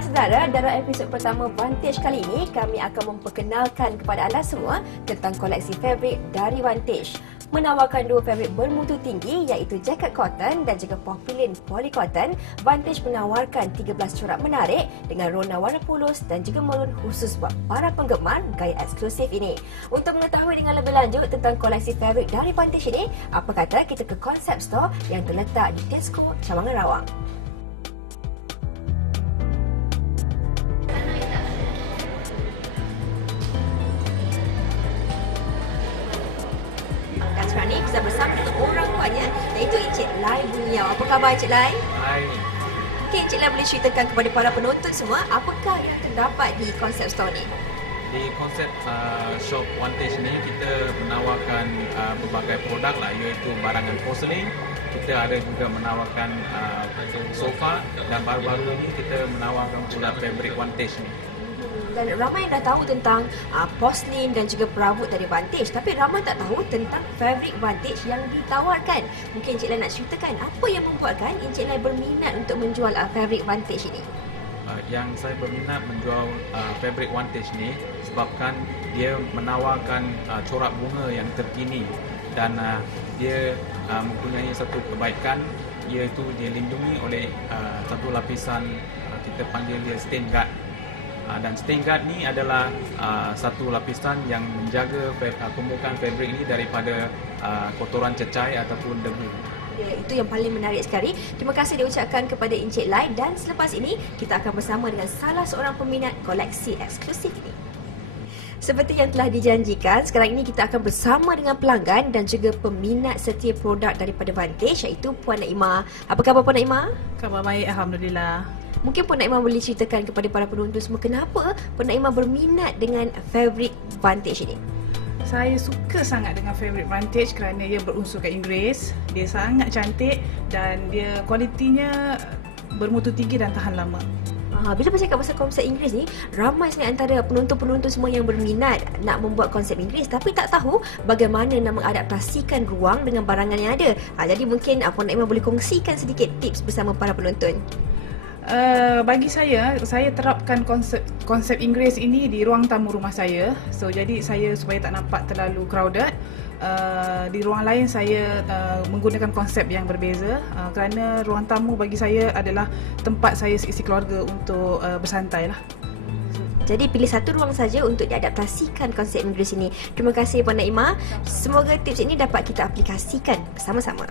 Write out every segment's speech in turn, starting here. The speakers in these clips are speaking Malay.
Hai saudara, dalam episod pertama Vantage kali ini, kami akan memperkenalkan kepada anda semua tentang koleksi fabrik dari Vantage. Menawarkan dua fabrik bermutu tinggi iaitu jaket cotton dan juga polypropylene polycotton, Vantage menawarkan 13 corak menarik dengan rona warna pulus dan juga maroon khusus buat para penggemar gaya eksklusif ini. Untuk mengetahui dengan lebih lanjut tentang koleksi fabrik dari Vantage ini, apa kata kita ke konsep store yang terletak di Tesco, Cawangan Rawang. Sekarang ni kita bersama dengan orang tuanya iaitu Encik Lai Buniau. Apa khabar Encik Lai? Hai. Okey, Encik Lai boleh ceritakan kepada para penonton semua apakah yang terdapat di konsep store ni? Di konsep shop Vantage ni kita menawarkan berbagai produk lah, iaitu barangan porcelain. Kita ada juga menawarkan sofa dan baru-baru ni kita menawarkan pula fabrik Vantage ni. Dan ramai yang dah tahu tentang porcelain dan juga perabot dari Vantage, tapi ramai tak tahu tentang fabrik Vantage yang ditawarkan. Mungkin Encik Lai nak ceritakan apa yang membuatkan Encik Lai berminat untuk menjual fabrik Vantage ini? Yang saya berminat menjual fabrik Vantage ni sebabkan dia menawarkan corak bunga yang terkini dan dia mempunyai satu kebaikan, iaitu dia dilindungi oleh satu lapisan kita panggil dia stain guard. Dan stain guard ni adalah satu lapisan yang menjaga permukaan fabrik ini daripada kotoran cecai ataupun debu. Ya, itu yang paling menarik sekali. Terima kasih diucapkan kepada Encik Lai, dan selepas ini kita akan bersama dengan salah seorang peminat koleksi eksklusif ini. Seperti yang telah dijanjikan, sekarang ini kita akan bersama dengan pelanggan dan juga peminat setia produk daripada Vantage, iaitu Puan Naimah. Apa khabar Puan Naimah? Khabar baik, Alhamdulillah. Mungkin Puan Naimah boleh ceritakan kepada para penonton semua kenapa Puan Naimah berminat dengan fabrik Vantage ini? Saya suka sangat dengan fabrik Vantage kerana ia berunsurkan Inggeris. Dia sangat cantik dan dia kualitinya bermutu tinggi dan tahan lama. Bila bercakap pasal konsep Inggeris ni, ramai sangat antara penonton-penonton semua yang berminat nak membuat konsep Inggeris tapi tak tahu bagaimana nak mengadaptasikan ruang dengan barangan yang ada. Jadi mungkin Puan Naimah boleh kongsikan sedikit tips bersama para penonton. Bagi saya terapkan konsep Inggeris ini di ruang tamu rumah saya. So jadi saya supaya tak nampak terlalu crowded. Di ruang lain saya menggunakan konsep yang berbeza kerana ruang tamu bagi saya adalah tempat saya seisi keluarga untuk bersantai lah. Jadi pilih satu ruang saja untuk diadaptasikan konsep Inggeris ini. Terima kasih Puan Naimah. Semoga tips ini dapat kita aplikasikan bersama-sama.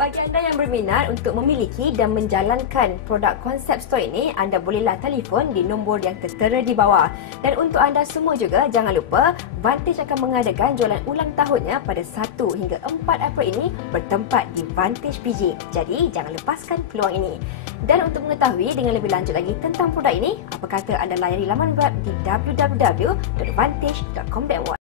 Bagi anda yang berminat untuk memiliki dan menjalankan produk konsep store ini, anda bolehlah telefon di nombor yang tertera di bawah. Dan untuk anda semua juga, jangan lupa Vantage akan mengadakan jualan ulang tahunnya pada 1 hingga 4 April ini bertempat di Vantage PJ. Jadi, jangan lepaskan peluang ini. Dan untuk mengetahui dengan lebih lanjut lagi tentang produk ini, apa kata anda layari laman web di www.vantage.com.my.